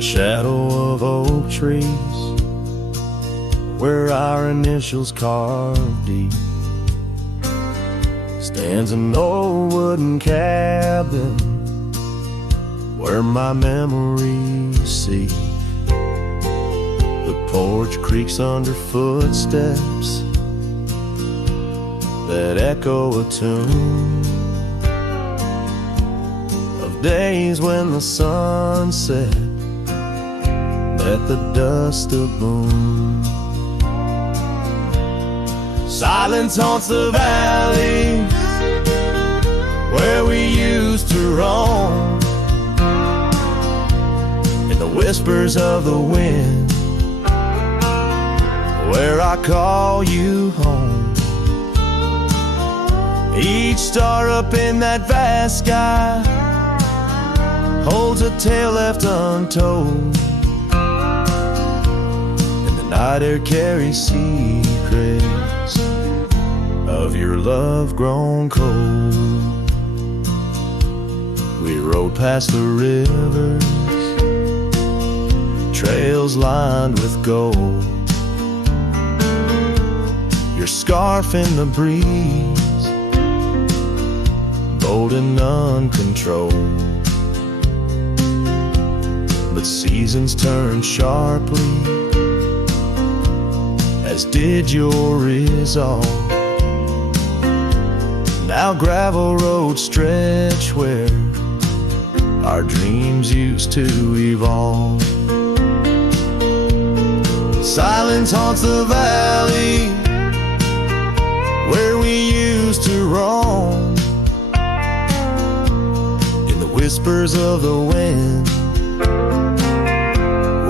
the shadow of oak trees, where our initials carved deep, stands an old wooden cabin where my memories seek. The porch creaks under footsteps that echo a tune of days when the sun set at the dust of moon. Silence haunts the valley where we used to roam, in the whispers of the wind where I call you home. Each star up in that vast sky holds a tale left untold, and the night air carries secrets of your love grown cold. We rode past the rivers, trails lined with gold, your scarf in the breeze, bold and uncontrolled. But seasons turn sharply, as did your resolve. Now gravel roads stretch where our dreams used to evolve. Silence haunts the valley where we used to roam, in the whispers of the wind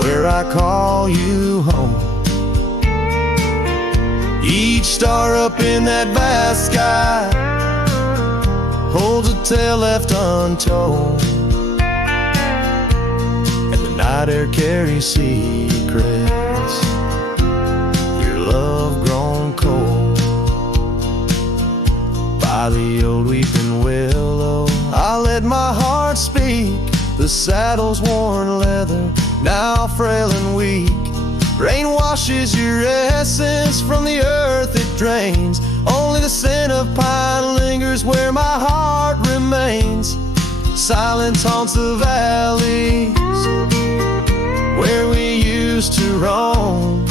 where I call you home. Each star up in that vast sky holds a tale left untold, and the night air carries secrets, your love grown cold. By the old weeping willow I let my heart speak, the saddle's worn leather now frail and weak. Rain washes your essence from the earth it drains, only the scent of pine lingers where my heart remains. Silence haunts the valleys where we used to roam,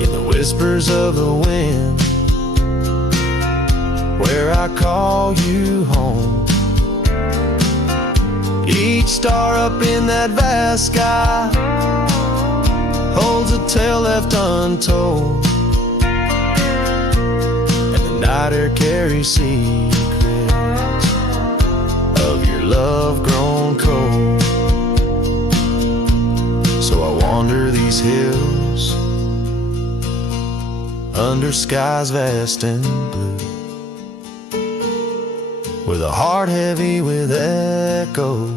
in the whispers of the wind where I call you home. Each star up in that vast sky holds a tale left untold, and the night air carries secrets of your love grown cold. So I wander these hills under skies vast and blue, with a heart heavy with echoes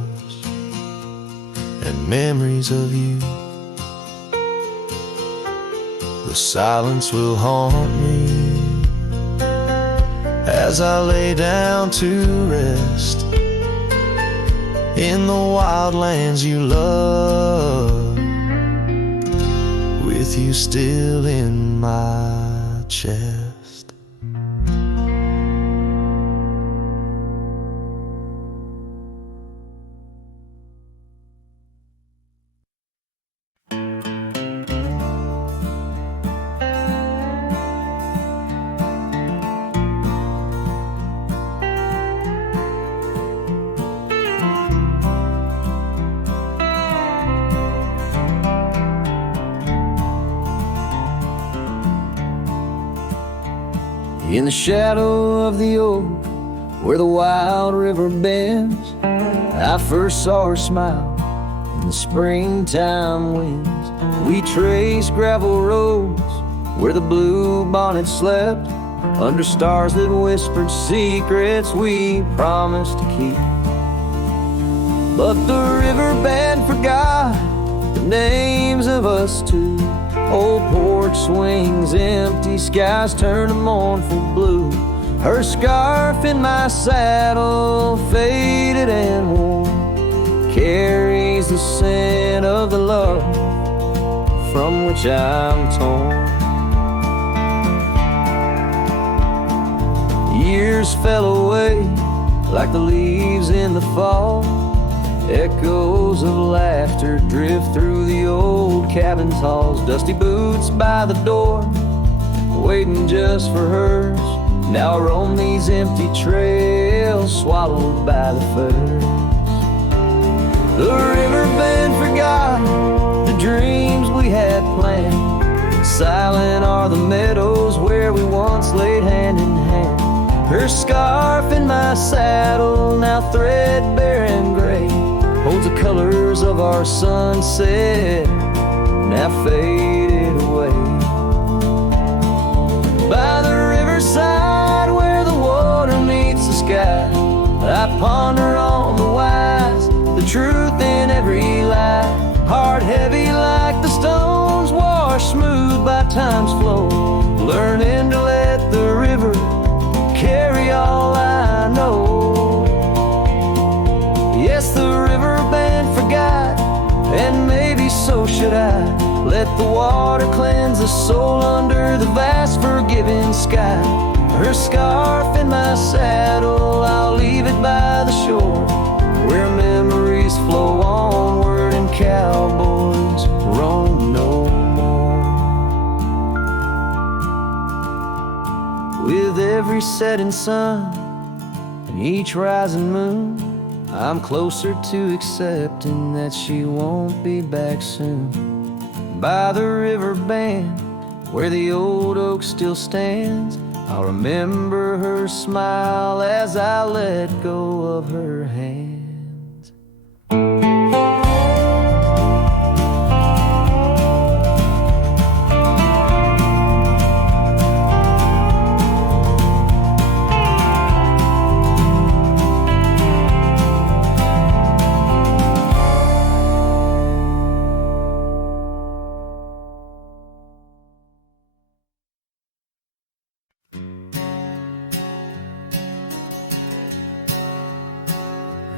and memories of you. The silence will haunt me as I lay down to rest in the wild lands you love, with you still in my chest. In the shadow of the oak, where the wild river bends, I first saw her smile in the springtime winds. We traced gravel roads where the blue bonnet slept, under stars that whispered secrets we promised to keep. But the riverbend forgot the names of us two. Old porch swings, empty skies turned to mournful blue. Her scarf in my saddle, faded and worn, carried the scent of the love from which I'm torn. Years fell away like the leaves in the fall. Echoes of laughter drift through the old cabin's halls. Dusty boots by the door, waiting just for hers. Now I roam these empty trails, swallowed by the firs. The riverbend forgot the dreams we had planned. Silent are the meadows where we once laid hand in hand. Her scarf in my saddle, now threadbare and gray, holds the colors of our sunset, now faded away. By the riverside where the water meets the sky, I ponder on the wise, the truth in every lie. Heart heavy like the stones, washed smooth by time's flow, learning to let the river carry all I know. Yes, the riverbend forgot, and maybe so should I. Let the water cleanse the soul under the vast forgiving sky. Her scarf in my saddle, I'll leave it by the shore, where memories flow onward and cowboys roam no more. With every setting sun and each rising moon, I'm closer to accepting that she won't be back soon. By the riverbend, where the old oak still stands, I'll remember her smile as I let go of her hands.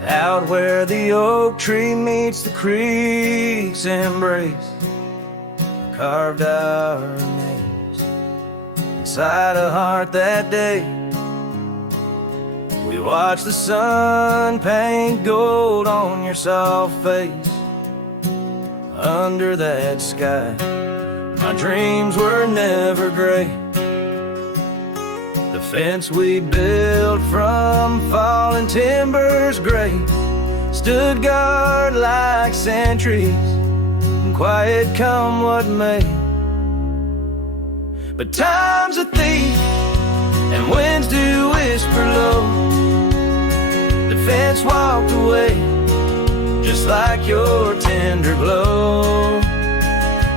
Out where the oak tree meets the creek's embrace, carved our names inside a heart that day. We watched the sun paint gold on your soft face. Under that sky, my dreams were never gray. The fence we built from fallen timbers gray stood guard like sentries, and quiet come what may. But time's a thief, and winds do whisper low. The fence walked away, just like your tender glow.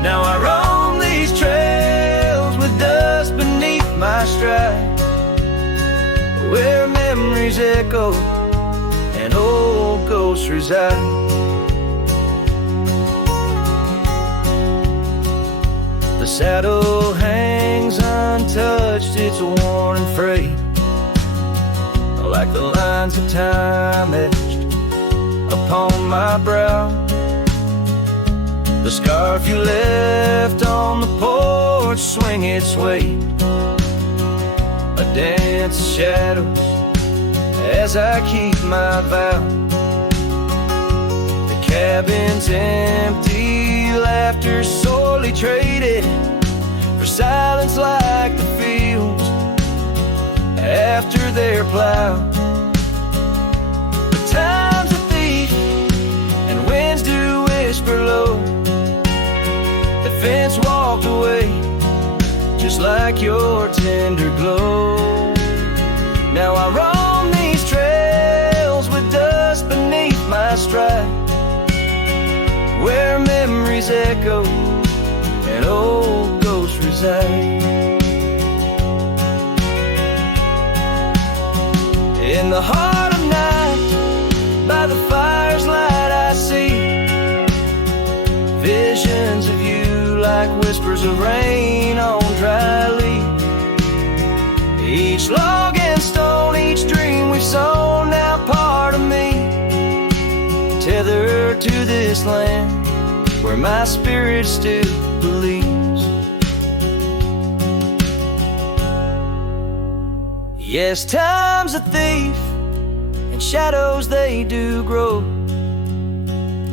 Now I roam these trails with dust beneath my stride, where memories echo and old ghosts reside. The saddle hangs untouched, it's worn and frayed, like the lines of time etched upon my brow. The scarf you left on the porch, swing its weight, a dance of shadows as I keep my vow. The cabin's empty, laughter sorely traded for silence like the fields after their plow. But time's a thief, and winds do whisper low. The fence walked away, just like your tender glow. Now I roam these trails with dust beneath my stride, where memories echo and old ghosts reside. In the heart of night, by the fire's light I see visions of you like whispers of rain on dry leaves. Each log and stone, each dream we've sown, now part of me, tethered to this land where my spirit still believes. Yes, time's a thief, and shadows they do grow.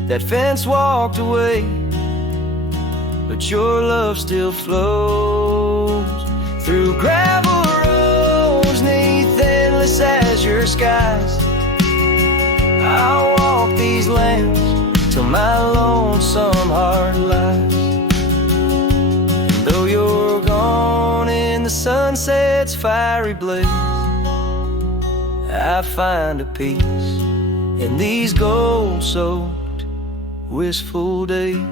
That fence walked away, but your love still flows through gravel roads, neath endless azure skies. I'll walk these lands till my lonesome heart lies. And though you're gone in the sunset's fiery blaze, I find a peace in these gold-soaked, wistful days.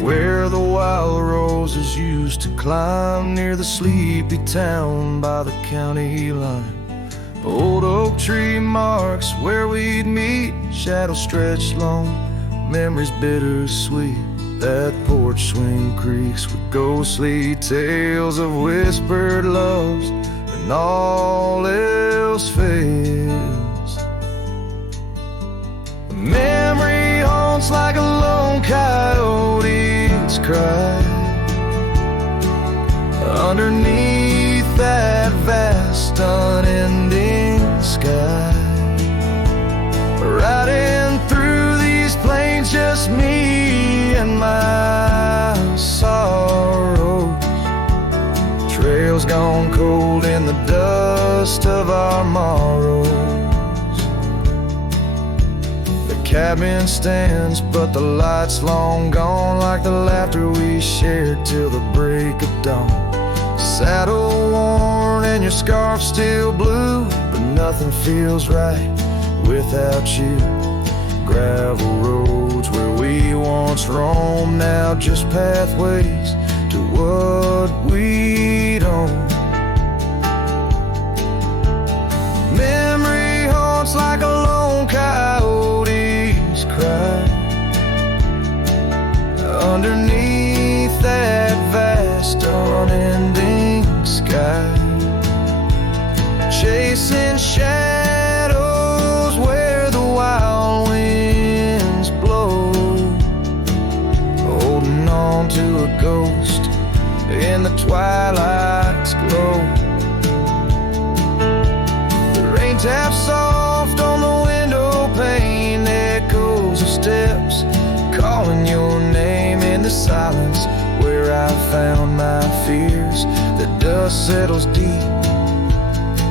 Where the wild roses used to climb, near the sleepy town by the county line. Old oak tree marks where we'd meet, shadows stretched long, memories bittersweet. That porch swing creaks with ghostly tales of whispered loves, and all else fails. The memory haunts like a lone coyote's cry underneath that vast unending sky. Riding through these plains, just me and my sorrows. Trails gone cold in the dust of our morrows. The cabin stands, but the light's long gone, like the laughter we shared till the break of dawn. Saddle worn and your scarf still blue, but nothing feels right without you. Gravel roads where we once roamed, now just pathways to what we don't. Memory haunts like a lone coyote's cry underneath that vast unending sky. Chasing shadows where the wild winds blow, holding on to a ghost in the twilight's glow. The rain taps soft on the window pane, echoes of steps calling your name in the silence where I found my fears. The dust settles deep,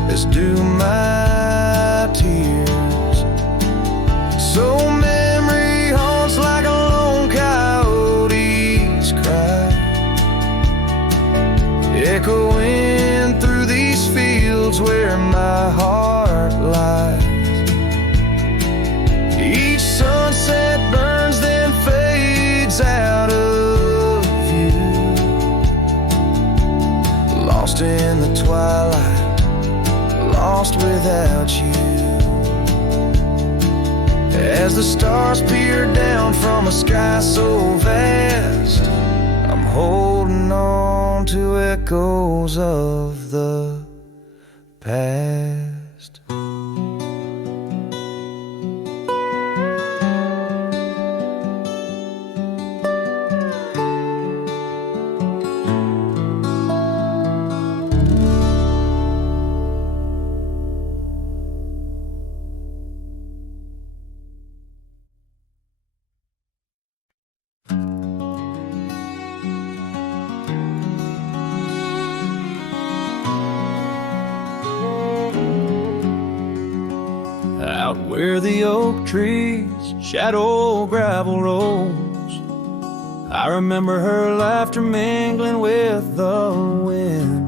as do my tears. So memory haunts like a lone coyote's cry, echoing through these fields where my heart lies. Each sunset burns, then fades out of view, lost in the twilight, lost without you. As the stars peer down from a sky so vast, I'm holding on to echoes of the past. Out where the oak trees shadow gravel rolls, I remember her laughter mingling with the wind.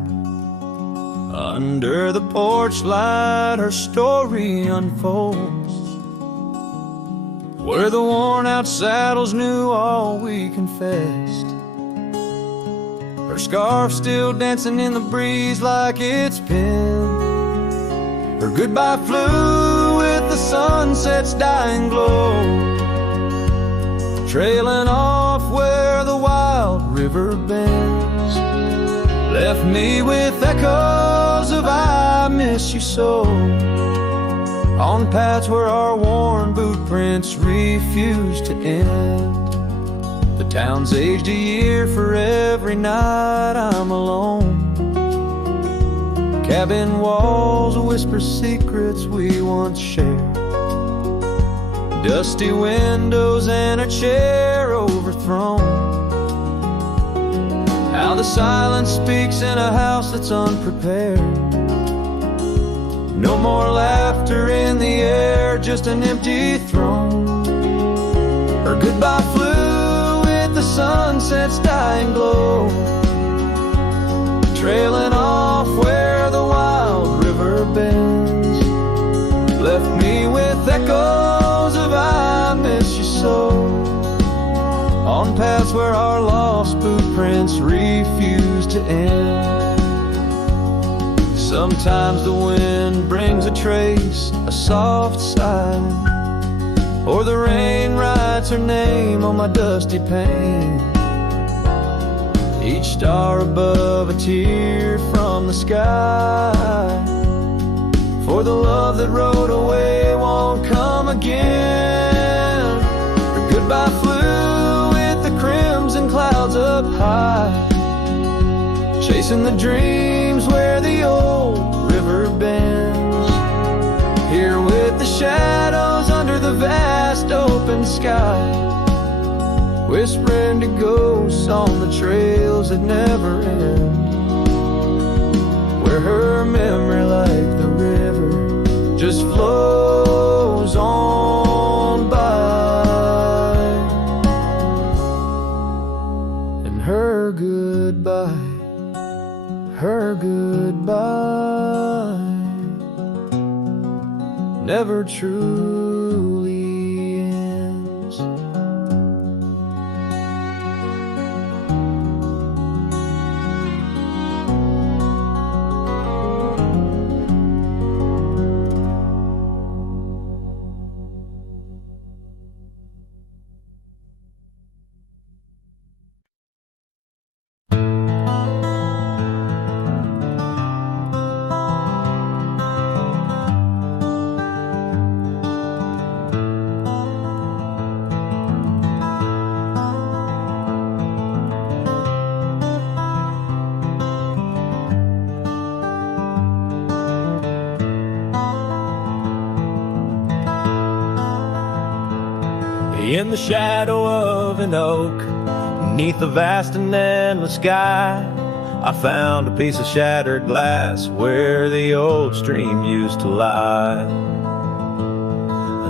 Under the porch light her story unfolds, where the worn out saddles knew all we confessed. her scarf still dancing in the breeze like it's pinned. Her goodbye flew with the sunset's dying glow, trailing off where the wild river bends. Left me with echoes of I miss you so, on paths where our worn boot prints refuse to end. The town's aged a year for every night I'm alone. Cabin walls whisper secrets we once shared. Dusty windows and a chair overthrown. How the silence speaks in a house that's unprepared. No more laughter in the air, just an empty throne. Her goodbye flew with the sunset's dying glow, trailing off where the wild river bends. Left me with echoes of I miss you so, on paths where our lost boot prints refuse to end. Sometimes the wind brings a trace, a soft sigh, or the rain writes her name on my dusty pane. Each star above a tear from the sky, for the love that rode away won't come again. Her goodbye flew with the crimson clouds up high, chasing the dreams where the old river bends. Here with the shadows under the vast open sky, whispering to ghosts on the trails that never end, where her memory like the river just flows on by. And her goodbye never truly ends. In the shadow of an oak, beneath the vast and endless sky, I found a piece of shattered glass where the old stream used to lie.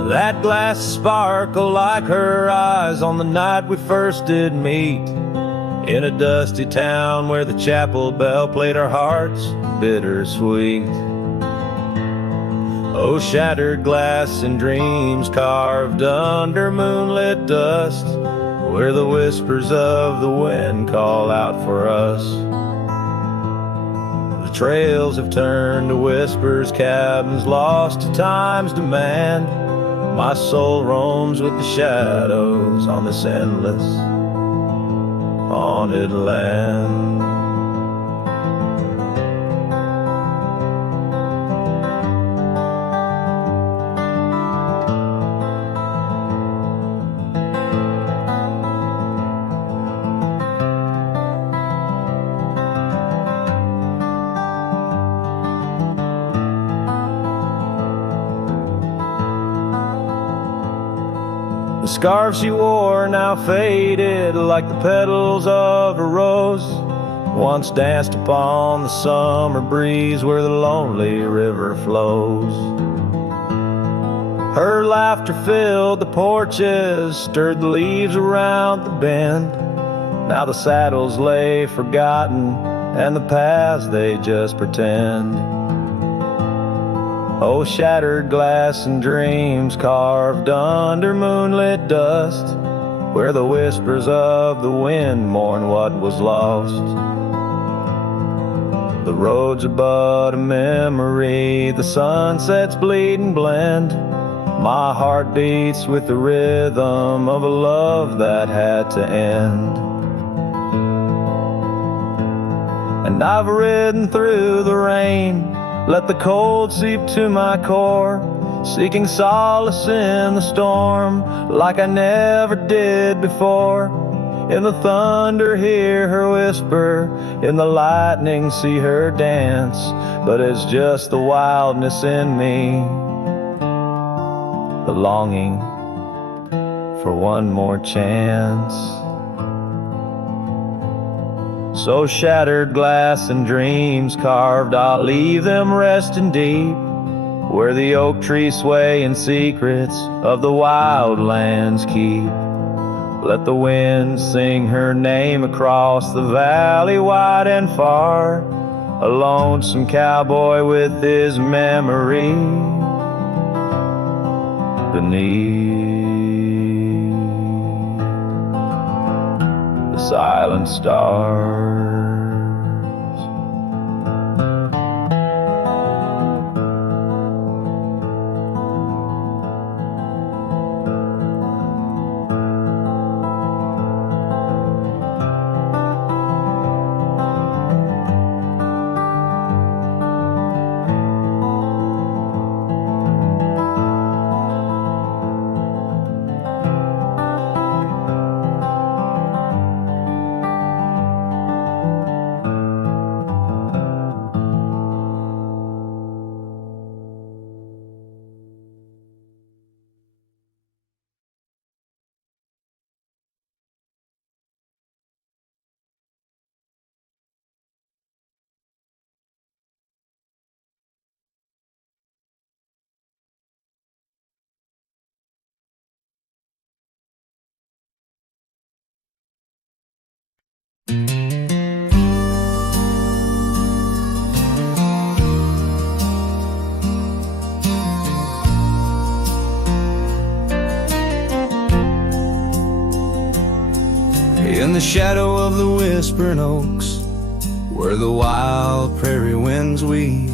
That glass sparkled like her eyes on the night we first did meet, in a dusty town where the chapel bell played our hearts bittersweet. Oh, shattered glass and dreams carved under moonlit dust, where the whispers of the wind call out for us. The trails have turned to whispers, cabins lost to time's demand. My soul roams with the shadows on this endless haunted land. The scarf she wore now faded like the petals of a rose, once danced upon the summer breeze where the lonely river flows. Her laughter filled the porches, stirred the leaves around the bend. Now the saddles lay forgotten, and the paths they just pretend. Oh, shattered glass and dreams carved under moonlit dust, where the whispers of the wind mourn what was lost. The roads are but a memory, the sunsets bleed and blend. My heart beats with the rhythm of a love that had to end. And I've ridden through the rain, let the cold seep to my core, seeking solace in the storm like I never did before. In the thunder hear her whisper, in the lightning see her dance, but it's just the wildness in me, the longing for one more chance. So shattered glass and dreams carved, I'll leave them resting deep, where the oak trees sway and secrets of the wild lands keep. Let the wind sing her name across the valley wide and far, a lonesome cowboy with his memory beneath the silent stars. In the shadow of the whispering oaks, where the wild prairie winds weave,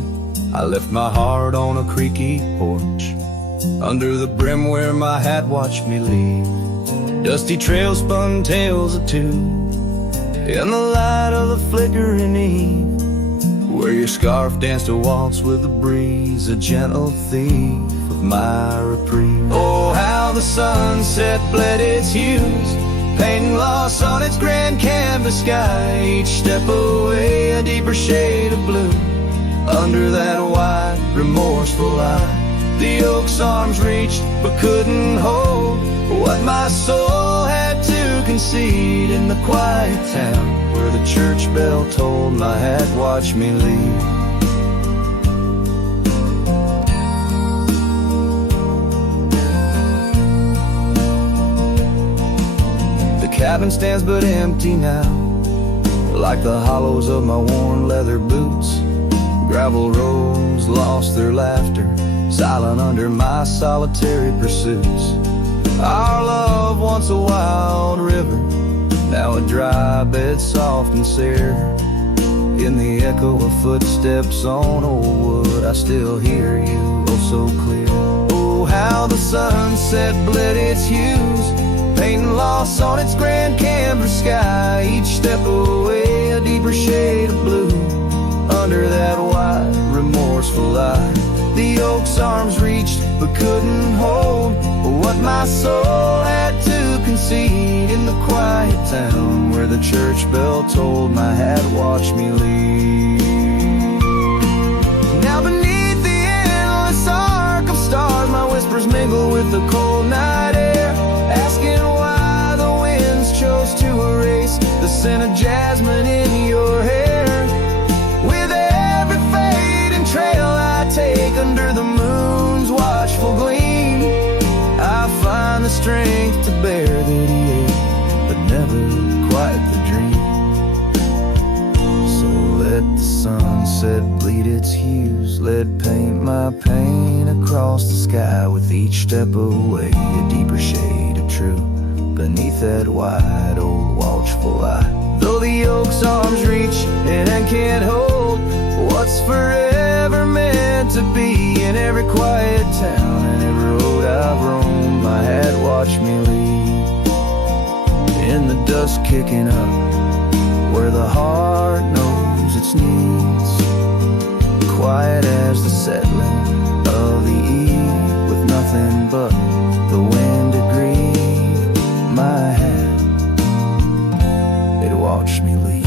I left my heart on a creaky porch, under the brim where my hat watched me leave. Dusty trails spun tales of two, in the light of the flickering eve, where your scarf danced a waltz with the breeze, a gentle thief of my reprieve. Oh, how the sunset bled its hues, painting loss on its grand canvas sky. Each step away a deeper shade of blue, under that wide, remorseful eye. The oak's arms reached but couldn't hold what my soul had to concede. In the quiet town where the church bell tolled, my hat watched me leave. The cabin stands but empty now, like the hollows of my worn leather boots. Gravel roads lost their laughter, silent under my solitary pursuits. Our love, once a wild river, now a dry bed soft and sere. In the echo of footsteps on old wood, I still hear you oh so clear. Oh, how the sunset bled its hues, painting loss on its grand canvas sky. Each step away a deeper shade of blue, under that wide, remorseful eye. The oak's arms reached but couldn't hold what my soul had to concede. In the quiet town where the church bell tolled, my hat watched me leave. Now beneath the endless arc of stars, my whispers mingle with the cold night air, asking why the winds chose to erase the scent of jasmine in your hair. With every fading trail I take under the moon's watchful gleam, I find the strength to bear that ache, but never quite the dream. So let the sunset bleed its hues, let paint my pain across the sky. With each step away a deeper shade of true, beneath that wide old watchful eye. Though the oak's arms reach and can't hold what's forever meant to be, in every quiet town and every road I've roamed, my hat watched me lead. In the dust kicking up, where the heart knows its needs, quiet as the settling of the eve, with nothing but the wind to grieve. My hat, it watched me leave.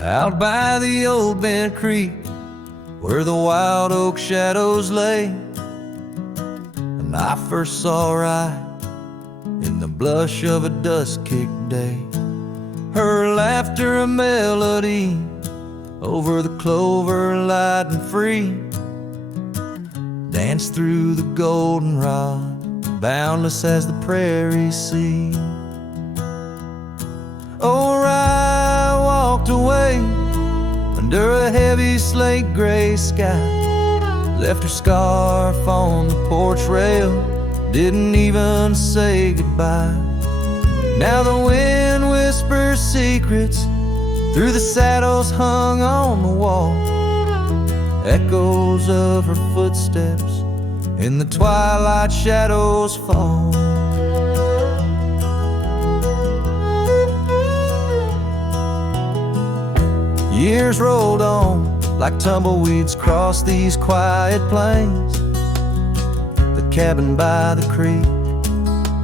Out by the old Bent Creek, where the wild oak shadows lay, and I first saw Rye in the blush of a dust-kicked day. Her laughter a melody over the clover, light and free, danced through the goldenrod, boundless as the prairie sea. Oh, Rye walked away under a heavy slate gray sky, left her scarf on the porch rail, didn't even say goodbye. Now the wind whispers secrets through the saddles hung on the wall, echoes of her footsteps in the twilight shadows fall. Years rolled on like tumbleweeds across these quiet plains. The cabin by the creek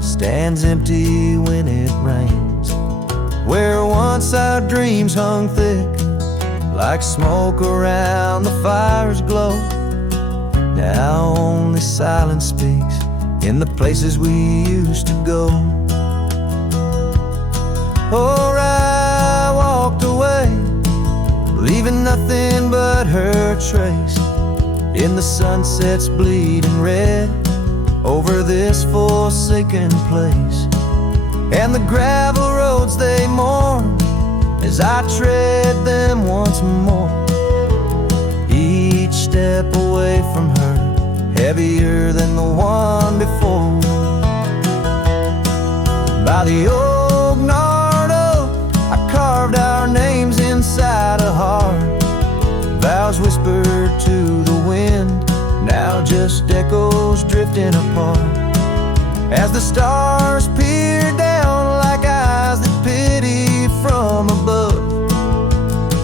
stands empty when it rains, where once our dreams hung thick like smoke around the fire's glow. Now only silence speaks in the places we used to go. Oh, I walked away, leaving nothing but her trace in the sunset's bleeding red over this forsaken place. And the gravel roads they mourn as I tread them once more, each step away from her heavier than the one before. By the old gnarled oak, I carved our names inside a heart, vows whispered to the wind, now just echoes drifting apart. As the stars peer down like eyes that pity from above,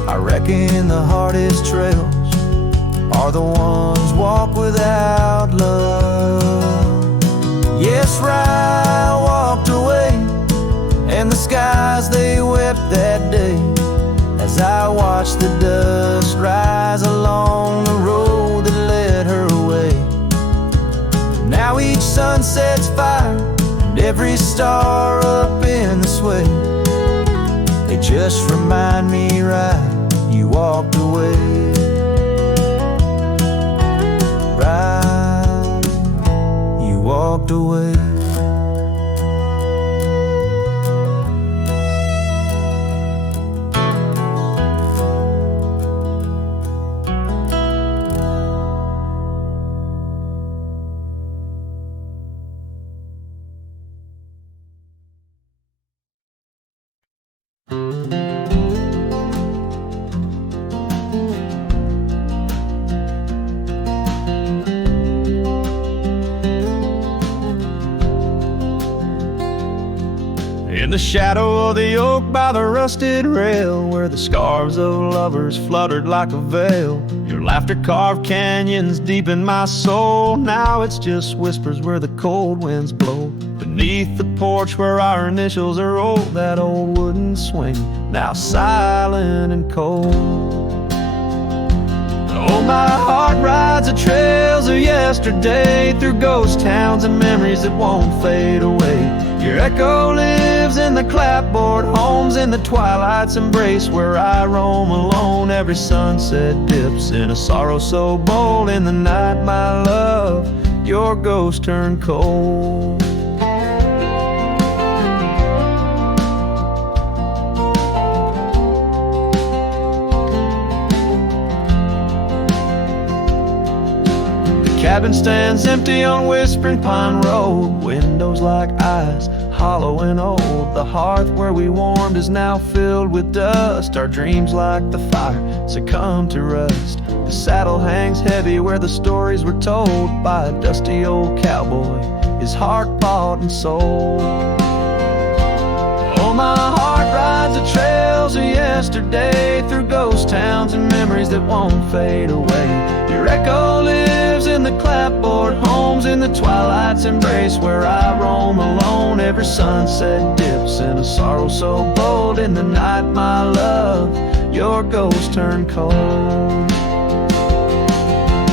I reckon the hardest trails are the ones walked without love. Yes, Rye walked away, and the skies they wept that day, as I watched the dust rise along the road that led her away. Now each sunset's fire and every star up in the sway, they just remind me, Rye, you walked away. Rye, you walked away. In the shadow of the oak by the rusted rail, where the scarves of lovers fluttered like a veil, your laughter carved canyons deep in my soul. Now it's just whispers where the cold winds blow. Beneath the porch where our initials are rolled, that old wooden swing, now silent and cold. Oh, my heart rides the trails of yesterday, through ghost towns and memories that won't fade away. Your echo lives in the clapboard homes, in the twilight's embrace where I roam alone. Every sunset dips in a sorrow so bold. In the night, my love, your ghost turned cold. Cabin stands empty on Whispering Pine Road. Windows like eyes, hollow and old. The hearth where we warmed is now filled with dust. Our dreams like the fire succumb to rust. The saddle hangs heavy where the stories were told by a dusty old cowboy, his heart bought and sold. Oh, my heart rides the trails of yesterday, through ghost towns and memories that won't fade away. Your echo lives in the clapboard homes, in the twilight's embrace where I roam alone. Every sunset dips in a sorrow so bold. In the night, my love, your ghost turned cold.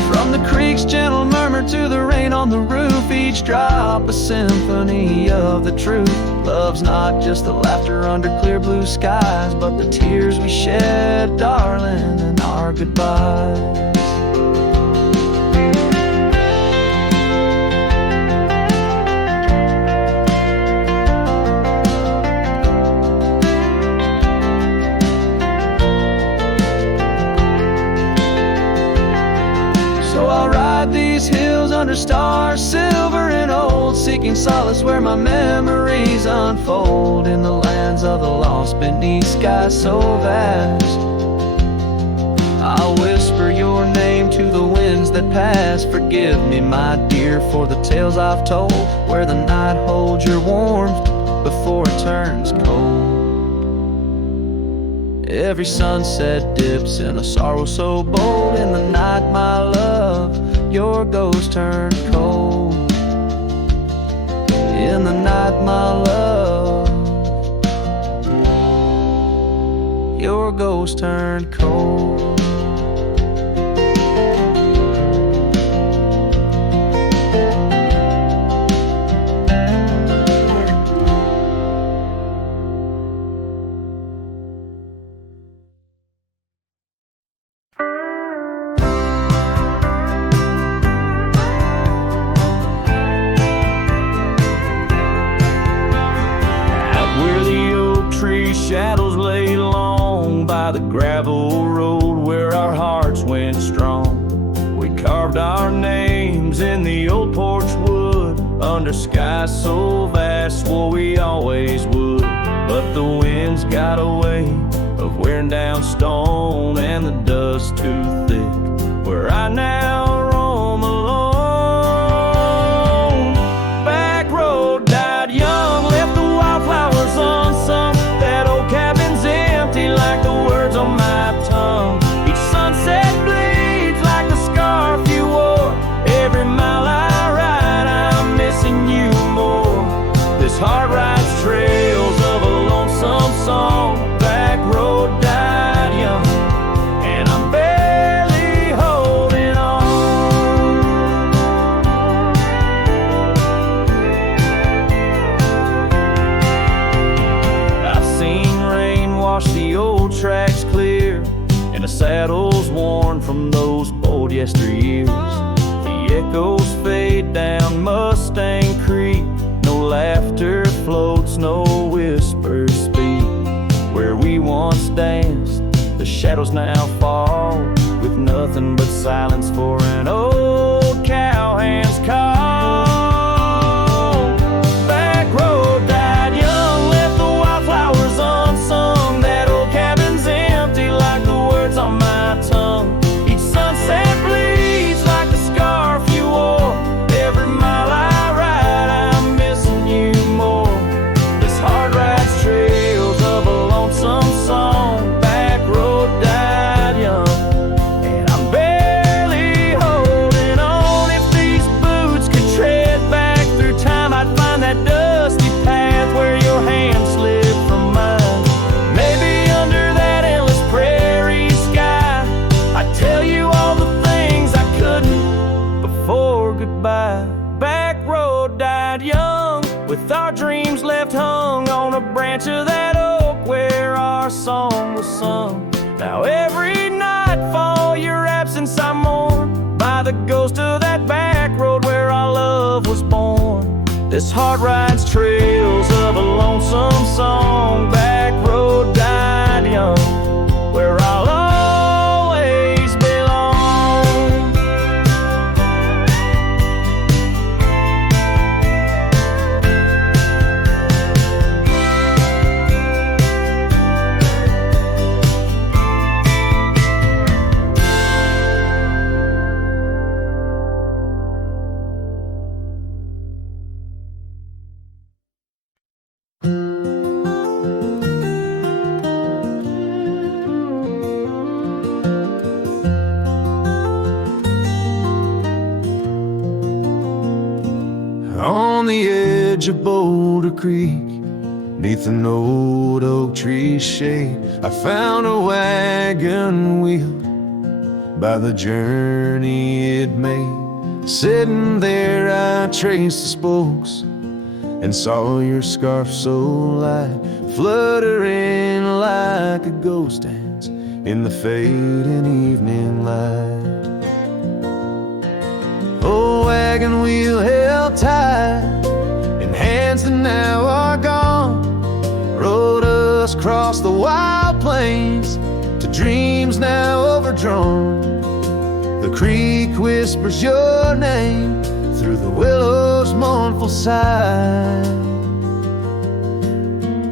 From the creek's gentle murmur to the rain on the roof, each drop a symphony of the truth. Love's not just the laughter under clear blue skies, but the tears we shed, darling, and our goodbyes. These hills under stars, silver and old, seeking solace where my memories unfold. In the lands of the lost, beneath skies so vast, I'll whisper your name to the winds that pass. Forgive me, my dear, for the tales I've told, where the night holds your warmth before it turns cold. Every sunset dips in a sorrow so bold. In the night, my love, your ghost turned cold. In the night, my love, your ghost turned cold. Shadows lay long by the gravel road where our hearts went strong. We carved our names in the old porch wood, under skies so vast, swore we always would. But the winds got a way of wearing down stone, and the dust too thick where I now roam alone. Back road died young, left the wildflowers unsung. Like the words on my tongue, each sunset bleeds like the scarf you wore. Every mile I ride, I'm missing you more. This heart rides trails of a lonesome song. Back road died young, and I'm barely holding on. I've seen rain wash the old tracks clear, and the saddles worn from those bold yesteryears. The echoes fade down Mustang Creek, no laughter floats, no whispers speak. Where we once danced, the shadows now fall, with nothing but silence for an old cowhand's call. Back road died young, left the wildflowers unsung. That old cabin's empty like the words on my tongue. Each sunset bleeds like the scarf you wore. Every mile I ride, I'm missing you more. This heart rides trails of a lonesome song. Back road died young, and I'm barely holding on. If these boots could tread back through time, I'd find that dusty path where your hand slid from mine. Maybe under that endless prairie sky, I'd tell you all the things I couldn't before goodbye. Back road died young, with with our dreams left hung on a branch of that oak where our song was sung. Now every nightfall, your absence I mourn by the ghost of that back road where our love was born. This heart rides trails of a lonesome song, back road died young, where I'll always belong. On the edge of Boulder Creek, neath an old oak tree's shade, I found a wagon wheel by the journey it made. Sitting there I traced the spokes and saw your scarf so light, fluttering like a ghost dance in the fading evening light. Oh, wagon wheel held tight in hands that now are gone, rode us across the wild plains to dreams now overdrawn. The creek whispers your name through the willow's mournful sigh.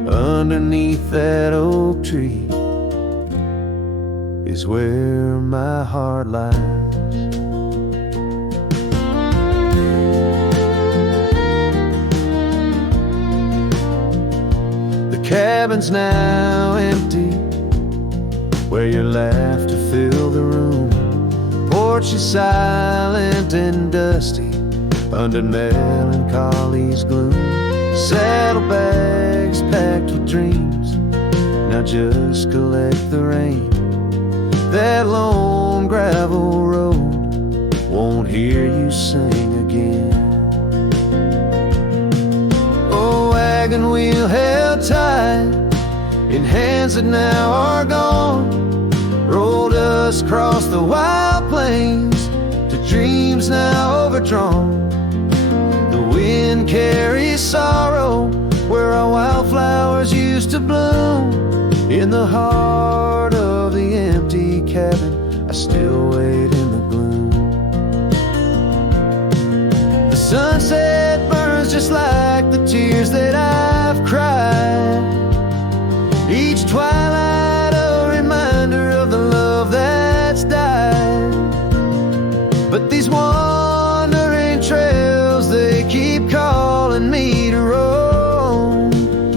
Underneath that oak tree is where my heart lies. The cabin's now empty, where your laughter filled the room. Porch is silent and dusty under melancholy's gloom. Saddlebags packed with dreams now just collect the rain. That lone gravel road won't hear you sing again. Oh, wagon wheel held tight in hands that now are gone, rolled us across the wild plains to dreams now overdrawn. The wind carries sorrow where our wildflowers used to bloom. In the heart of the empty cabin, I still wait in the gloom. The sunset burns just like the tears that I've cried. Each twilight a reminder of the love that's died. But these wandering trails, they keep calling me to roam,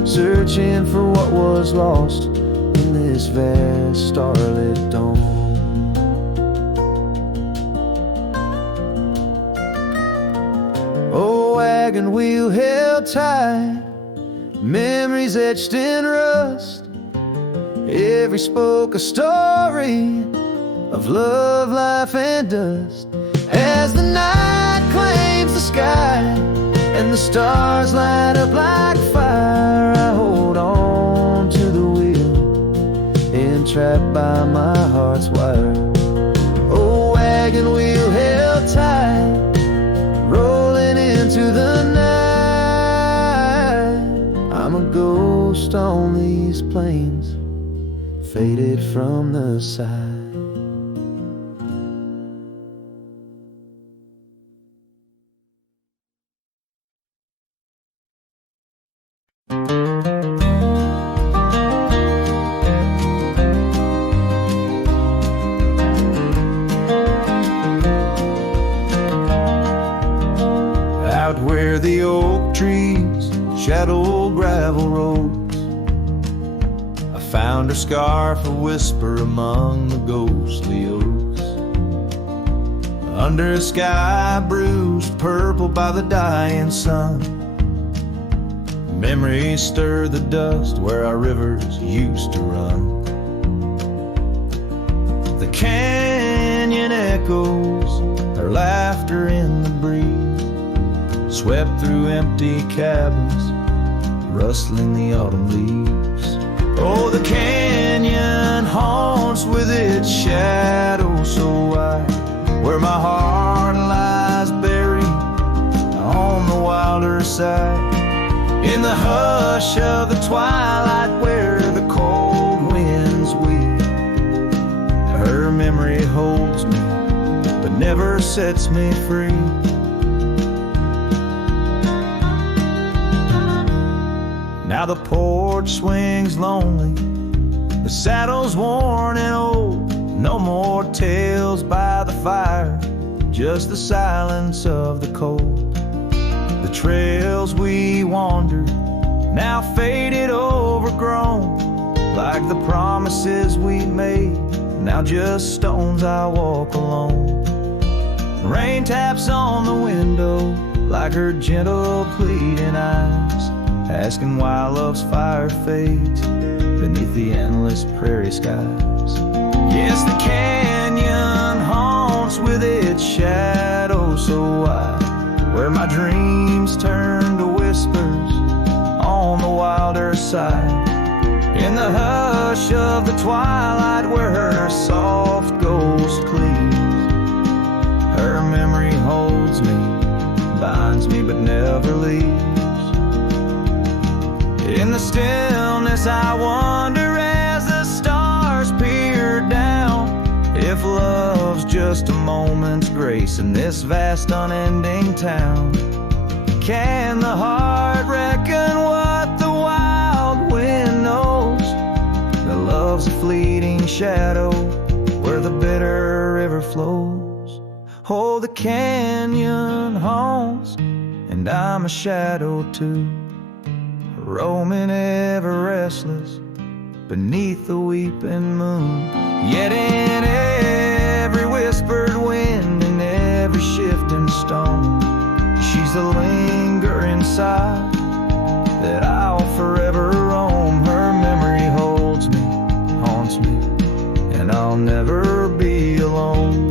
searching for what was lost in this vast starlit dome. Oh, wagon wheel held tight, memories etched in rust, every spoke a story of love, life, and dust. As the night claims the sky and the stars light up like fire, I hold on to the wheel, entrapped by my heart's wire. Oh, wagon wheel held tight, rolling into the night. I'm a ghost on these plains, faded from the side. Out where the oak trees shadow gravel roads, I found her scarf a whisper among the ghostly oaks. Under a sky bruised purple by the dying sun, memories stir the dust where our rivers used to run. The canyon echoes, her laughter in the breeze, swept through empty cabins, rustling the autumn leaves. Oh, the canyon haunts with its shadow so wide, where my heart lies buried on the wilder side. In the hush of the twilight where the cold winds weep, her memory holds me but never sets me free. Now the porch swings lonely, the saddle's worn and old. No more tales by the fire, just the silence of the cold. The trails we wandered, now faded, overgrown, like the promises we made, now just stones I walk alone. Rain taps on the window like her gentle pleading eyes, asking why love's fire fades beneath the endless prairie skies. Yes, the canyon haunts with its shadow so wide, where my dreams turn to whispers on the wilder side. In the hush of the twilight where her soft ghost cleaves, her memory holds me, binds me but never leaves. In the stillness I wonder as the stars peer down, if love's just a moment's grace in this vast unending town. Can the heart reckon what the wild wind knows? That love's a fleeting shadow where the bitter river flows. Oh, the canyon haunts, and I'm a shadow too, roaming ever restless beneath the weeping moon. Yet in every whispered wind and every shifting stone, she's the lingering sigh that I'll forever roam. Her memory holds me, haunts me, and I'll never be alone.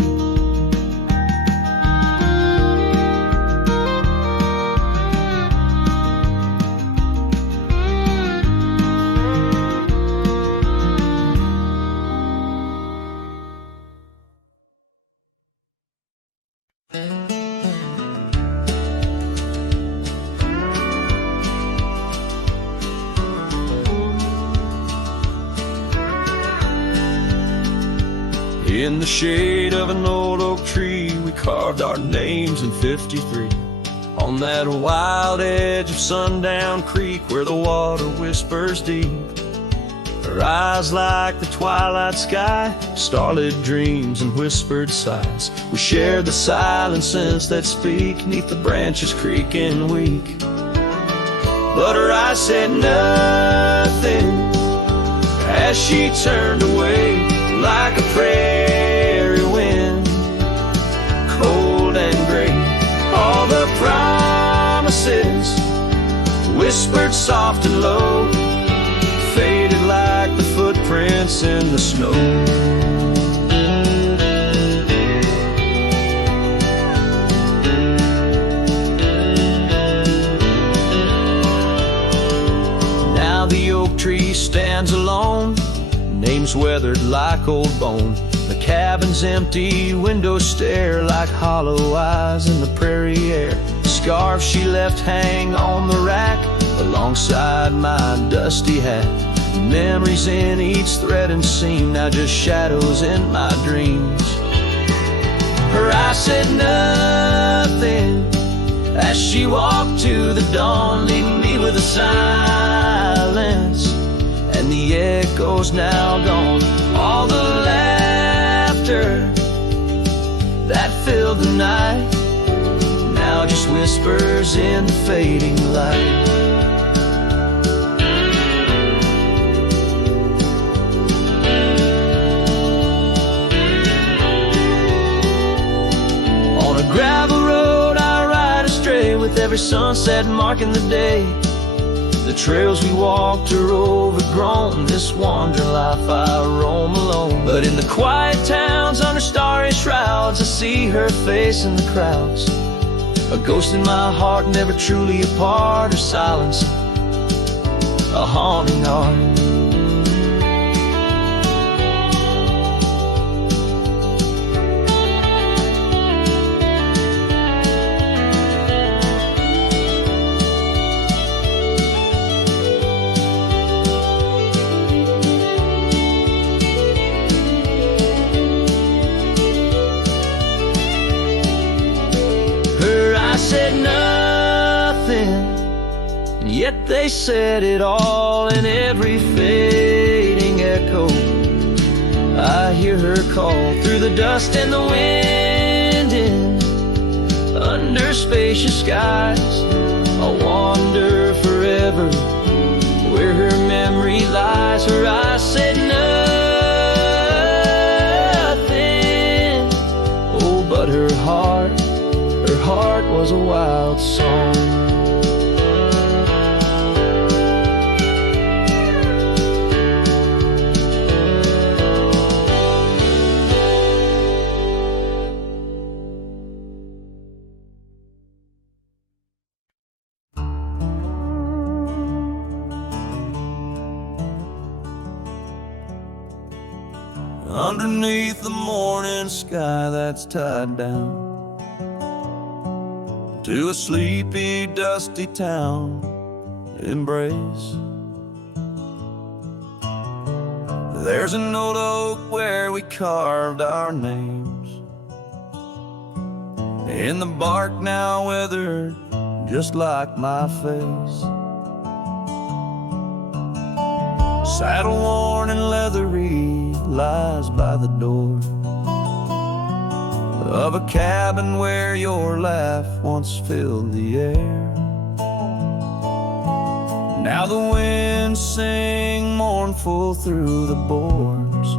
In the shade of an old oak tree, we carved our names in '53. On that wild edge of Sundown Creek where the water whispers deep, her eyes like the twilight sky, starlit dreams and whispered sighs. We shared the silent scents that speak neath the branches creaking weak. But her eyes said nothing as she turned away, like a prairie wind, cold and gray. All the promises, whispered soft and low, faded like the footprints in the snow. Now the oak tree stands alone, names weathered like old bone. The cabin's empty, windows stare like hollow eyes in the prairie air. The scarf she left hang on the rack alongside my dusty hat. Memories in each thread and seam, now just shadows in my dreams. Her eyes said nothing as she walked to the dawn, leaving me with a silence and the echoes now gone. All the laughter that filled the night now just whispers in the fading light. On a gravel road I ride astray, with every sunset marking the day. The trails we walked are overgrown, this wandering life I roam alone. But in the quiet towns under starry shrouds, I see her face in the crowds, A ghost in my heart, never truly apart, or silence, a haunting art. Said nothing, and yet they said it all in every fading echo. I hear her call through the dust and the wind, in under spacious skies. I'll wander forever where her memory lies. Her eyes said nothing, oh, but her heart was a wild song. Underneath the morning sky that's tied down to a sleepy, dusty town, Immerse. There's an old oak where we carved our names, in the bark now weathered just like my face. Saddle worn and leathery lies by the door of a cabin where your laugh once filled the air. Now the winds sing mournful through the boards,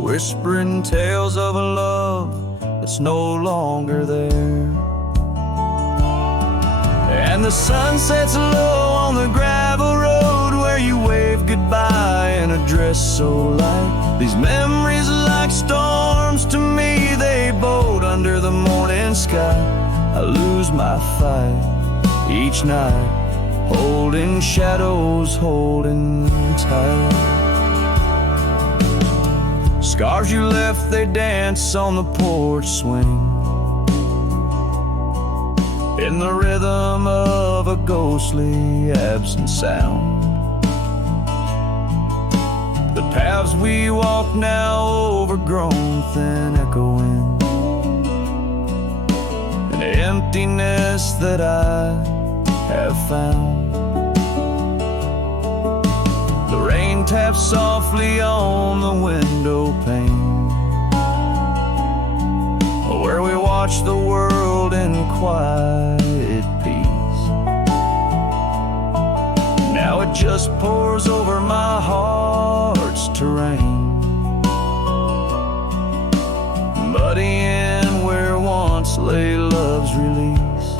whispering tales of a love that's no longer there. And the sun sets low on the gravel road where you wave goodbye in a dress so light. These memories are like storms to me, they boat under the morning sky. I lose my fight each night, holding shadows, holding tight. Scars you left, they dance on the porch swing, in the rhythm of a ghostly absent sound. The paths we walk now overgrown, thin echoing, an emptiness that I have found. The rain taps softly on the window pane, where we watch the world in quiet peace. Now it just pours over my heart's terrain, muddying where once lay love's release.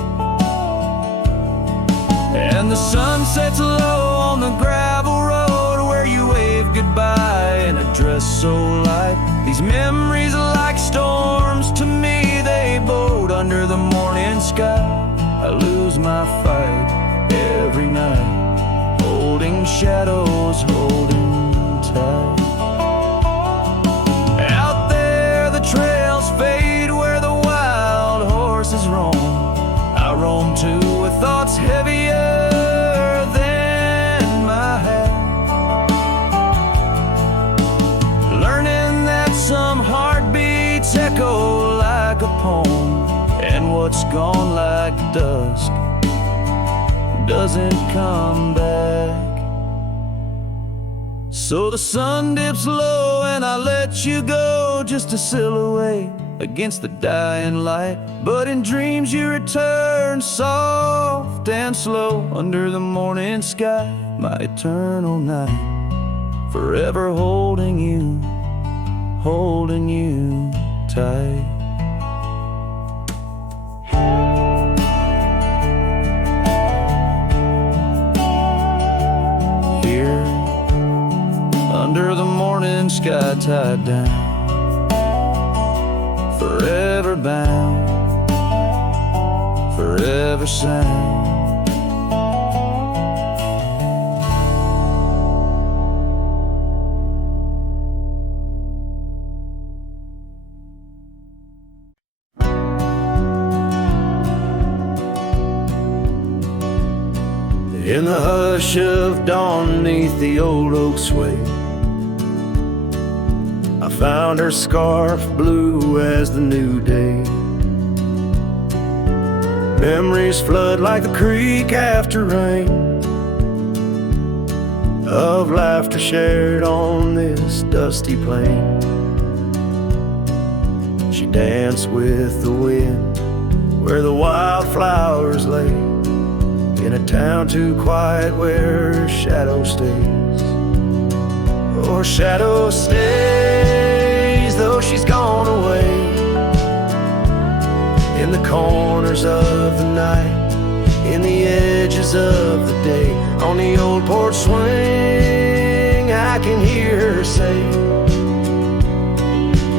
And the sun sets low on the gravel road where you wave goodbye in a dress so light. These memories are like storms to me, they boat under the morning sky. I lose my fight every night, holding shadows, holding tight. Out there the trails fade where the wild horses roam. I roam too with thoughts heavier than my head, learning that some heartbeats echo like a poem, and what's gone like dusk doesn't come back. So the sun dips low and I let you go, just a silhouette against the dying light. But in dreams you return, soft and slow, under the morning sky, my eternal night, forever holding you tight. Here, under the morning sky, tied down, forever bound, ever sang. In the hush of dawn neath the old oak sway, I found her scarf blue as the new day. Memories flood like the creek after rain, of laughter shared on this dusty plain. She danced with the wind where the wildflowers lay, in a town too quiet where her shadow stays. Oh, her shadow stays, though she's gone away, in the corners of the night, in the edges of the day. On the old porch swing, I can hear her say,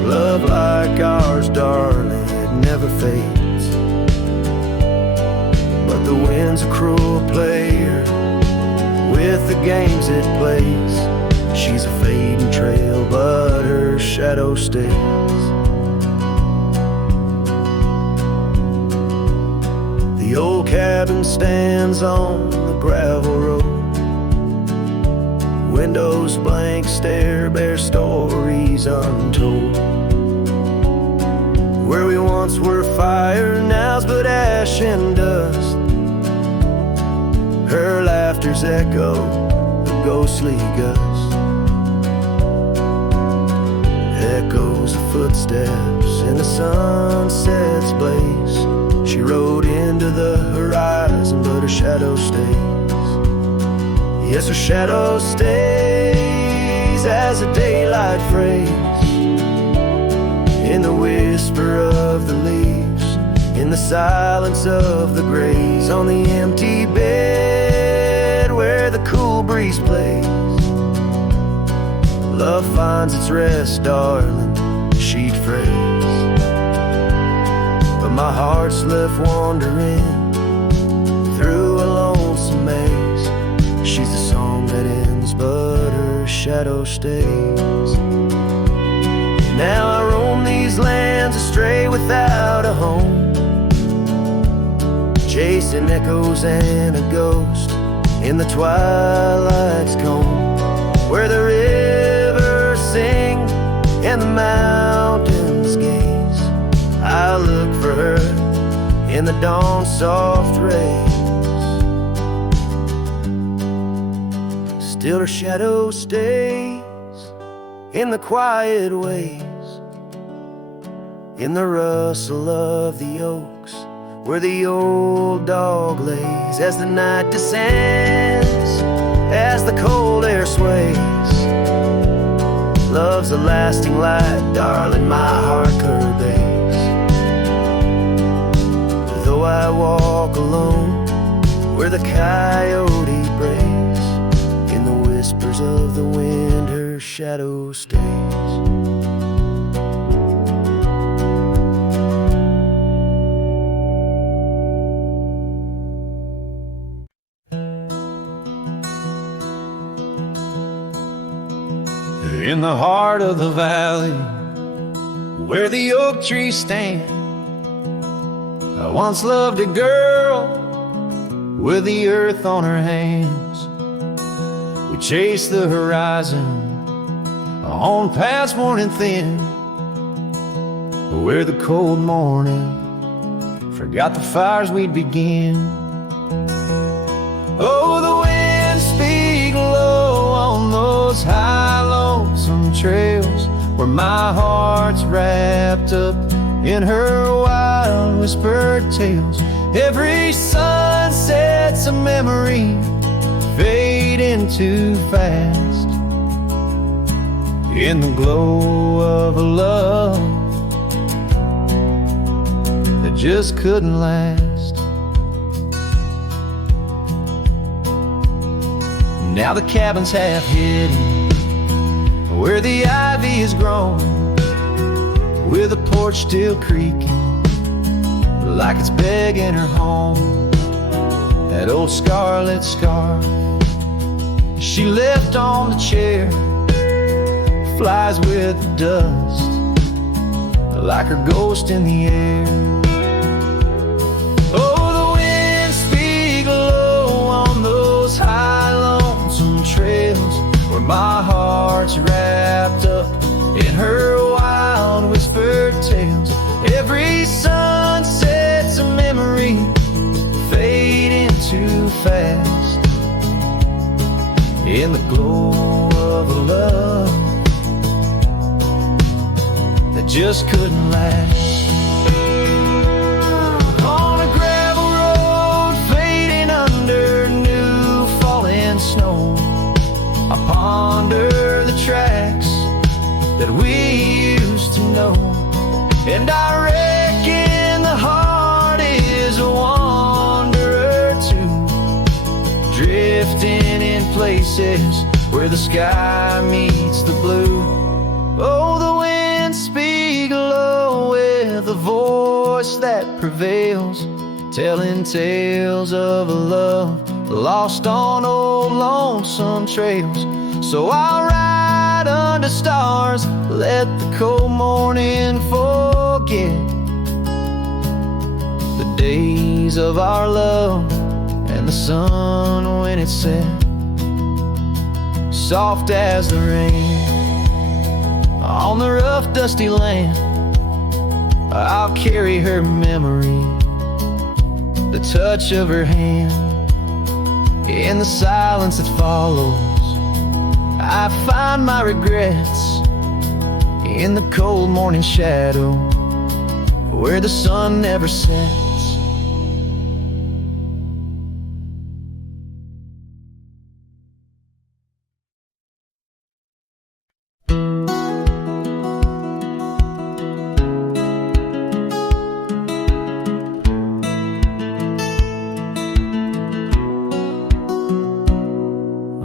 love like ours, darling, it never fades. But the wind's a cruel player with the games it plays. She's a fading trail, but her shadow stays. The old cabin stands on the gravel road, windows blank stare, bear stories untold. Where we once were fire, now's but ash and dust. Her laughter's echo, a ghostly gust. Echoes of footsteps in the sunset's blaze. She rode into the horizon, but her shadow stays. Yes, her shadow stays as a daylight phrase, in the whisper of the leaves, in the silence of the graves, on the empty bed where the cool breeze plays. Love finds its rest, darling, she'd phrase. But my heart's left wandering through a lonesome maze. She's a song that ends, but her shadow stays. Now I roam these lands astray without a home, chasing echoes and a ghost in the twilight's comb, where the rivers sing and the mountains gaze. I look for her in the dawn's soft rays. Still her shadow stays in the quiet ways, in the rustle of the oaks where the old dog lays. As the night descends, as the cold air sways, love's a lasting light, darling, my heart curves. Though I walk alone where the coyote brays, in the whispers of the wind her shadow stays. In the heart of the valley where the oak trees stand, I once loved a girl with the earth on her hands. We chased the horizon on paths worn and thin, where the cold morning forgot the fires we'd begin. Oh, the winds speak low on those high lonesome trails, where my heart's wrapped up in her wild whispered tales. Every sunset's a memory fading too fast, in the glow of a love that just couldn't last. Now the cabin's half hidden where the ivy is grown, with the porch still creaking like it's begging her home. That old scarlet scar she left on the chair flies with the dust like her ghost in the air. Oh, the winds speak low on those high lonesome trails where my heart's wrapped up in her wild whispered tales. Every sunset's a memory fading too fast in the glow of a love that just couldn't last. On a gravel road fading under new falling snow, I ponder the tracks that we used to know. And I reckon the heart is a wanderer too, drifting in places where the sky meets the blue. Oh, the winds speak low with a voice that prevails, telling tales of a love lost on old lonesome trails. So I'll ride under stars, let the cold morning forget the days of our love and the sun when it set, soft as the rain on the rough dusty land. I'll carry her memory, the touch of her hand. In the silence that follows, I find my regrets in the cold morning shadow where the sun never sets.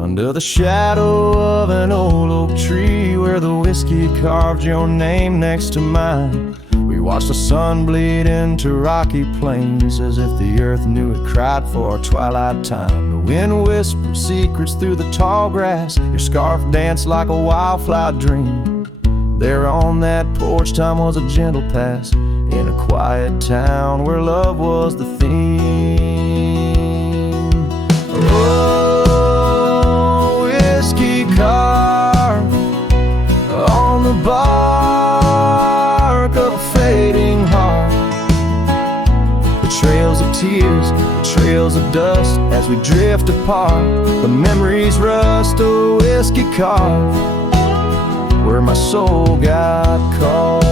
Under the shadow of an old oak tree where the whiskey carved your name next to mine, we watched the sun bleed into rocky plains as if the earth knew it cried for twilight time. The wind whispered secrets through the tall grass, your scarf danced like a wildflower dream. There on that porch time was a gentle past in a quiet town where love was the theme. Oh, whiskey carved on the bark of a fading heart, the trails of tears, the trails of dust as we drift apart. The memories rust, a whiskey carved where my soul got caught.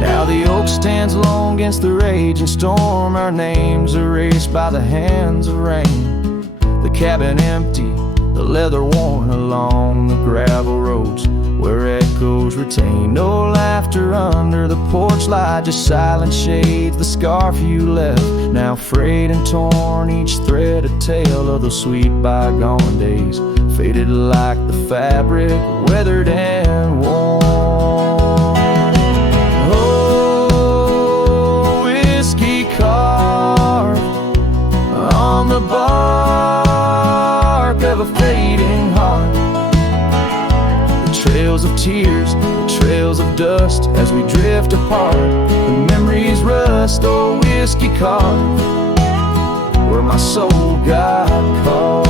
Now the oak stands alone against the raging storm, our names erased by the hands of rain. The cabin empty, the leather worn along the gravel roads where echoes retain. No laughter under the porch light, just silent shades, the scarf you left, now frayed and torn, each thread a tale of those sweet bygone days, faded like the fabric, weathered and worn. Oh, whiskey carved on the bark of a fading heart, trails of tears, trails of dust as we drift apart. The memories rust, oh, whiskey carved where my soul got caught.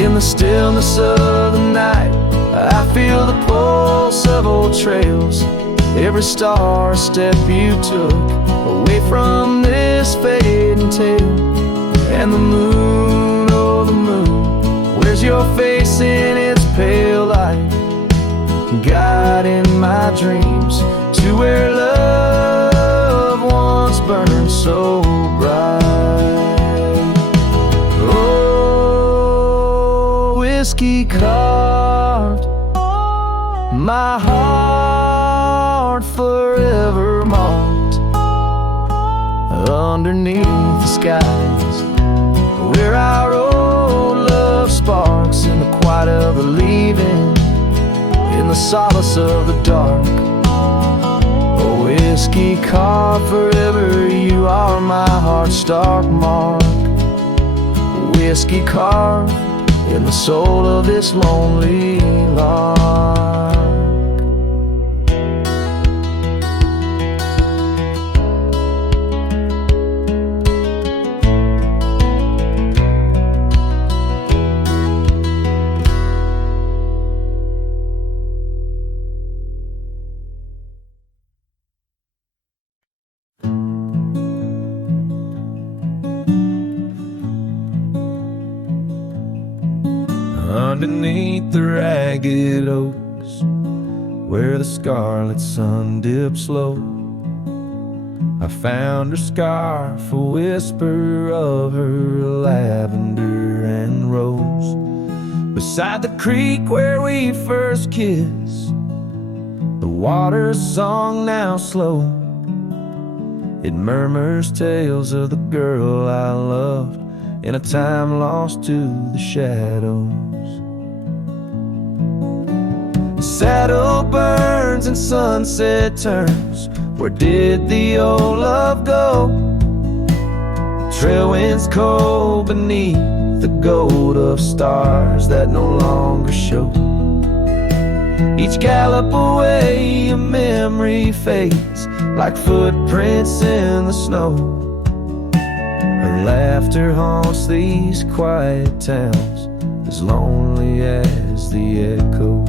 In the stillness of the night, I feel the pulse of old trails, every star a step you took away from this fading tale. And the moon, oh the moon, where's your face in its pale light, guiding my dreams to where love once burned so bright. Oh, whiskey carved my heart forever marked underneath the skies where our old love sparks in the quiet of the leaving in the solace of the dark. A whiskey car, forever you are my heart's stark mark. A whiskey carved in the soul of this lonely lark. Underneath the ragged oaks, where the scarlet sun dips low, I found her scarf, a whisper of her lavender and rose. Beside the creek where we first kissed, the water's song now slow. It murmurs tales of the girl I loved in a time lost to the shadows. Saddle burns and sunset turns, where did the old love go? Trail winds cold beneath the gold of stars that no longer show. Each gallop away a memory fades, like footprints in the snow. Her laughter haunts these quiet towns, as lonely as the echo.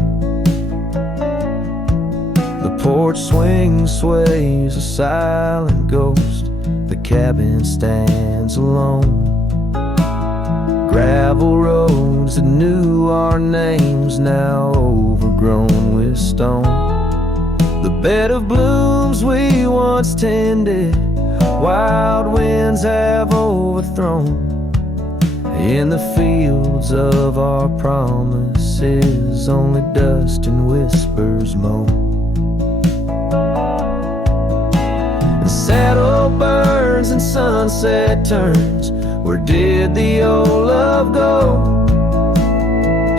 The porch swing sways, a silent ghost. The cabin stands alone. Gravel roads that knew our names, now overgrown with stone. The bed of blooms we once tended, wild winds have overthrown. In the fields of our promises, only dust and whispers moan. The saddle burns and sunset turns, where did the old love go?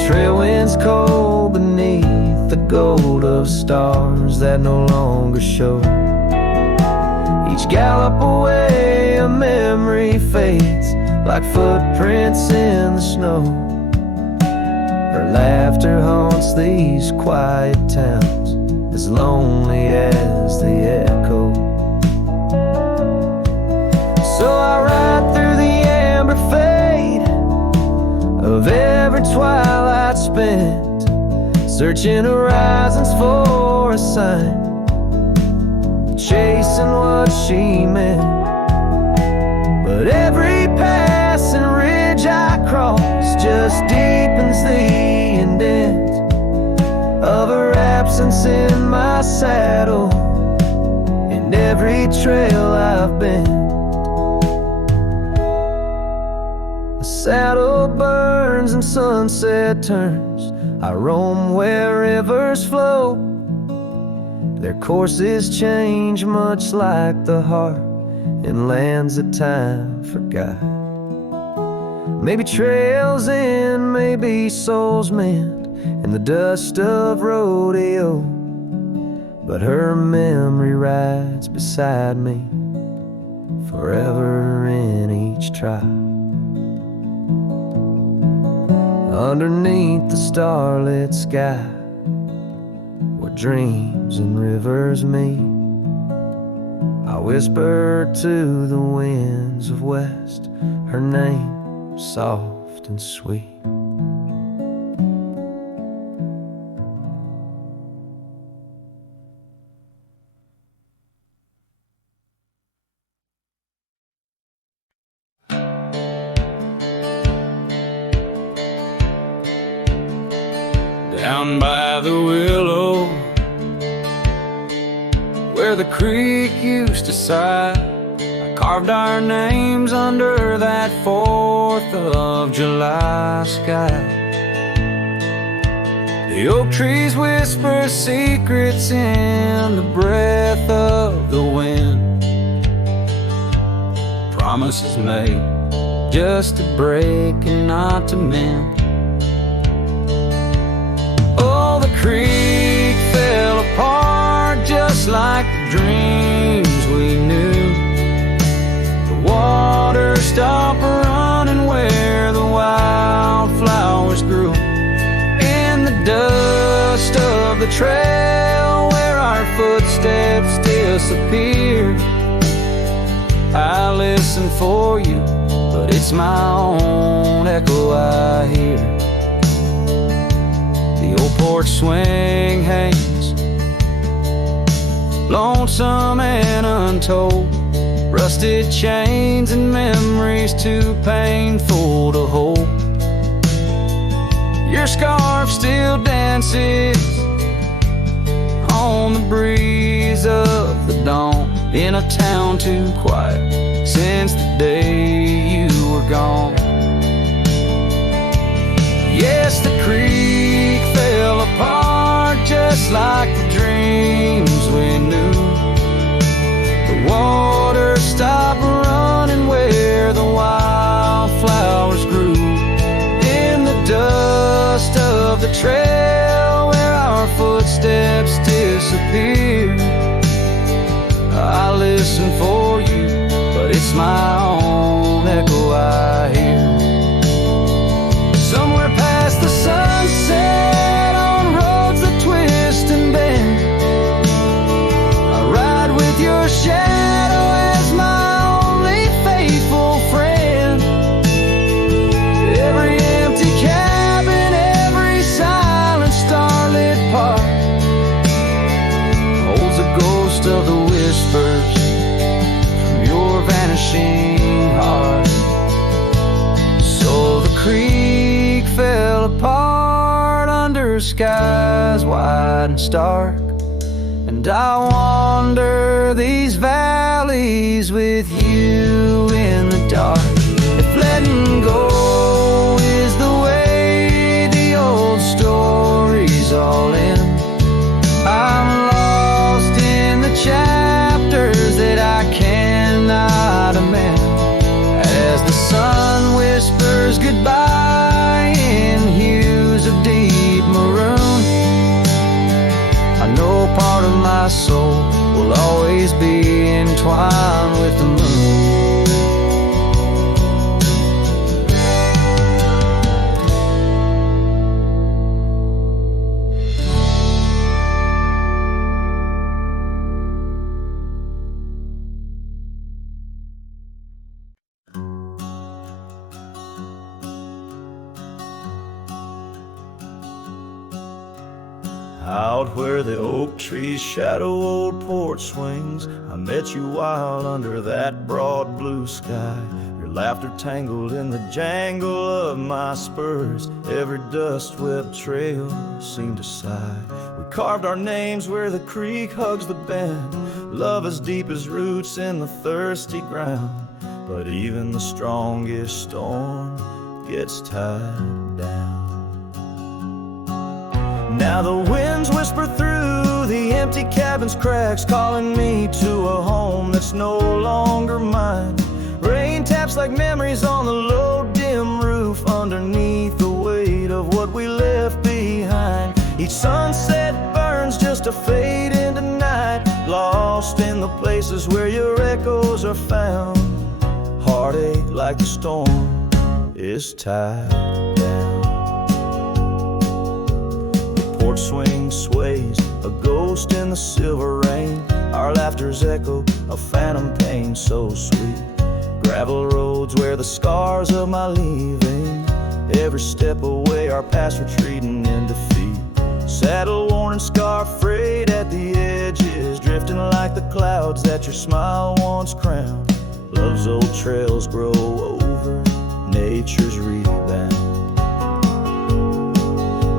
Trail winds cold beneath the gold of stars that no longer show. Each gallop away a memory fades, like footprints in the snow. Her laughter haunts these quiet towns, as lonely as the echo. So I ride through the amber fade of every twilight spent, searching horizons for a sign, chasing what she meant. But every passing ridge I cross just deepens the indent of her absence in my saddle, in every trail I've been. The saddle burns and sunset turns, I roam where rivers flow. Their courses change much like the heart in lands that time forgot. Maybe trails end, maybe souls mend in the dust of rodeo, but her memory rides beside me forever in each trial. Underneath the starlit sky, where dreams and rivers meet, I whisper to the winds of west, her name soft and sweet. Down by the willow, where the creek used to sigh, I carved our names under that 4th of July sky. The oak trees whisper secrets in the breath of the wind, promises made just to break and not to mend. Oh, the creek like the dreams we knew. The water stopped running where the wildflowers grew. In the dust of the trail where our footsteps disappear, I listen for you, but it's my own echo I hear. The old porch swing hangs, lonesome and untold. Rusted chains and memories too painful to hold. Your scarf still dances on the breeze of the dawn, in a town too quiet since the day you were gone. Yes, the creek fell apart just like the dreams we knew. The water stopped running where the wildflowers grew. In the dust of the trail where our footsteps disappear, I listen for you, but it's my own echo I hear. Somewhere past the sunset, on roads that twist and bend, I ride with your shadow as my only faithful friend. Every empty cabin, every silent starlit park holds a ghost of the whispers from your vanishing heart. So the creek fell apart under skies wide and stark, and I wander these valleys with you in the dark. If letting go is the way the old stories all end, I'm lost in the chapters that I cannot amend. As the sun whispers goodbye in hues of deep maroon, I know part of my soul will always be entwined with the moon. Out where the oak trees shadow old porch swings, I met you wild under that broad blue sky. Your laughter tangled in the jangle of my spurs. Every dust-swept trail seemed to sigh. We carved our names where the creek hugs the bend, love as deep as roots in the thirsty ground. But even the strongest storm gets tied down. Now the winds whisper through the empty cabin's cracks, calling me to a home that's no longer mine. Rain taps like memories on the low dim roof, underneath the weight of what we left behind. Each sunset burns just to fade into night, lost in the places where your echoes are found. Heartache like the storm is tied down. Porch swing sways, a ghost in the silver rain. Our laughter's echo, a phantom pain so sweet. Gravel roads where the scars of my leaving, every step away our past retreating in defeat. Saddle worn and scar frayed at the edges, drifting like the clouds that your smile once crowned. Love's old trails grow over nature's rebound.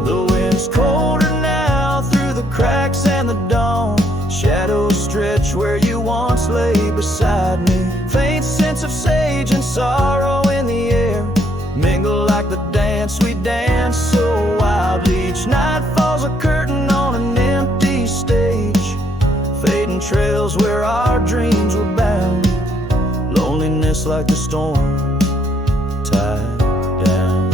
The wind's colder now through the cracks and the dawn. Shadows stretch where you once lay beside me. Faint sense of sage and sorrow in the air mingle like the dance we dance so wildly. Each night falls a curtain on an empty stage, fading trails where our dreams were bound. Loneliness like the storm tied down.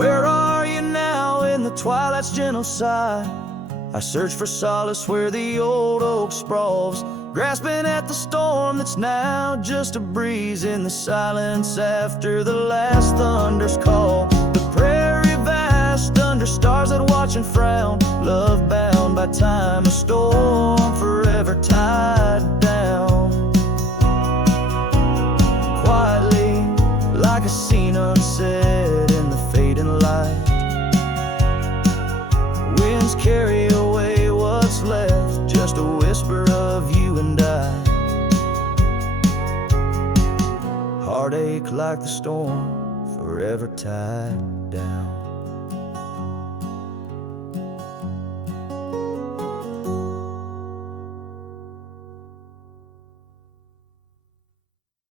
Where are you now in the twilight's gentle sigh? I search for solace where the old oak sprawls, grasping at the storm that's now just a breeze in the silence after the last thunder's call. The prairie vast under stars that watch and frown, love bound by time, a storm forever tied down. Quietly, like a scene unsaid in the fading light, winds carry away what's left, just a whisper of you and I. Heartache like the storm, forever tied down.